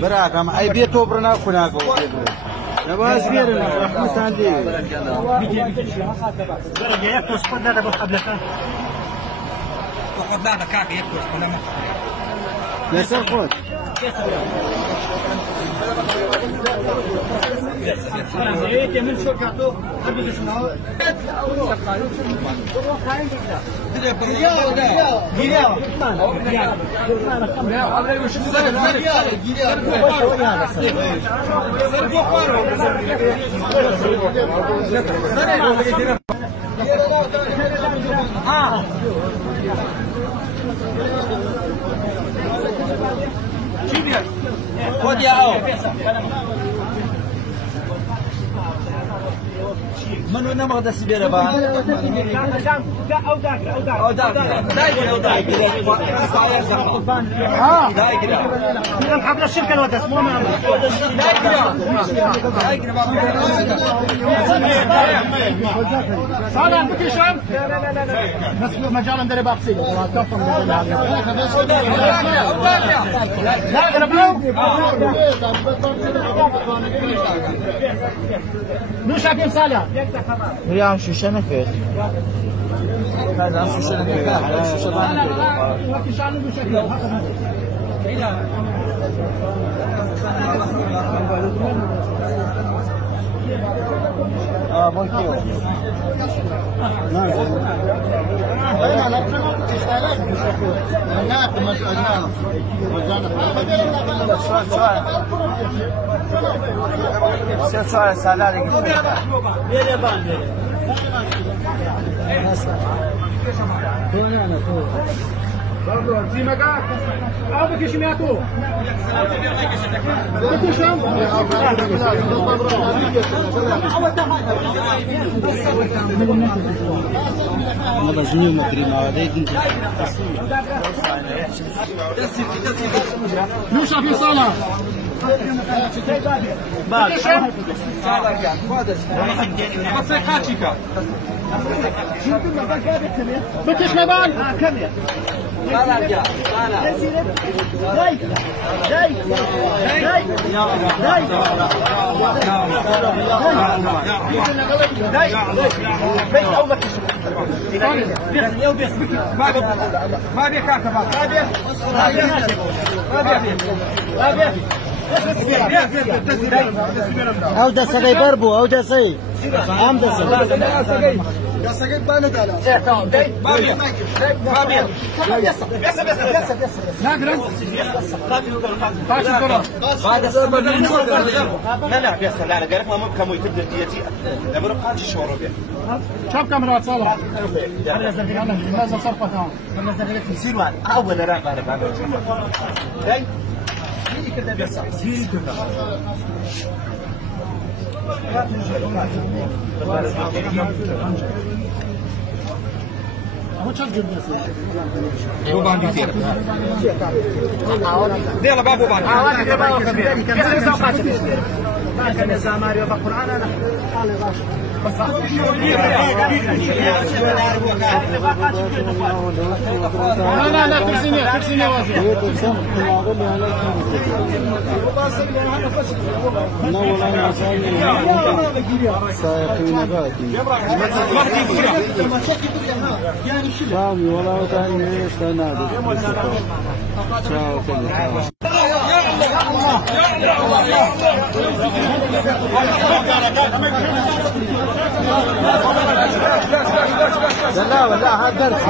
براكم اي بيتو برنا كناكو نباس غيرنا رحمة ساندي يكتوس قد هذا قبلك وقد لا كاك يكتوس قلما يسر خود من شركته قبل اسمه خد يا او منو نمغ دس بيربان او داك من قبل الشركه الودس مو من صالح بكي شام بس مجال ندري باقسي لا قربلو نو شاكين صالح يا شو شنكت هذا شو شنكت شو بونكيو في مكان أو بكشمياتو بكشم هذا زين مكرم هذا نوش في صالة بكشم بكش مبان كمية او دسي بربو او دسي عم دسي يا سجد بانت على بابي بابي نقرن لا بس لا قالك ما ممكن يتبدل ديتي نبرق قاعد الشورى به شوف كاميرا صالح لازم صرفتها نزلت في سيروان اول راق انا جاي كده بس هو بعد كثير ديلا بابو بعد ما كان يزاماري وبقرآن أنا قال راشد لا كرسيني واسع والله تعالى استناد ciao لا هذا درس